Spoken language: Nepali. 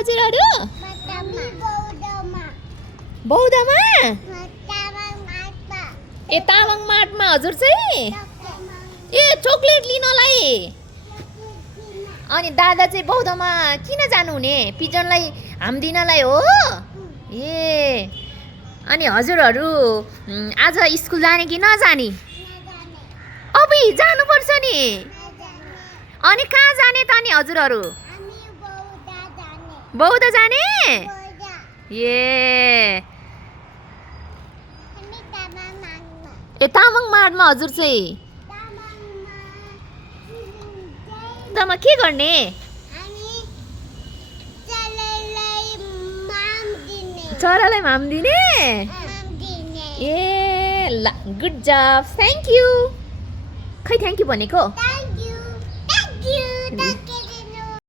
हजुरहरू बौद्धमा ए तामाङ माटमा हजुर चाहिँ ए चोकलेट लिनलाई अनि दादा चाहिँ बौद्धमा किन जानुहुने पिजनलाई हाम दिनलाई हो ए अनि हजुरहरू आज स्कुल जाने कि नजाने अब जानुपर्छ नि अनि कहाँ जाने त अनि हजुरहरू बौद्ध जाने ए तामाङ माडमा हजुर चाहिँ तमा के गर्ने चरालाई माम दिने ए ल गुड जब थ्याङ्क यू खै थ्याङ्क यू भनेको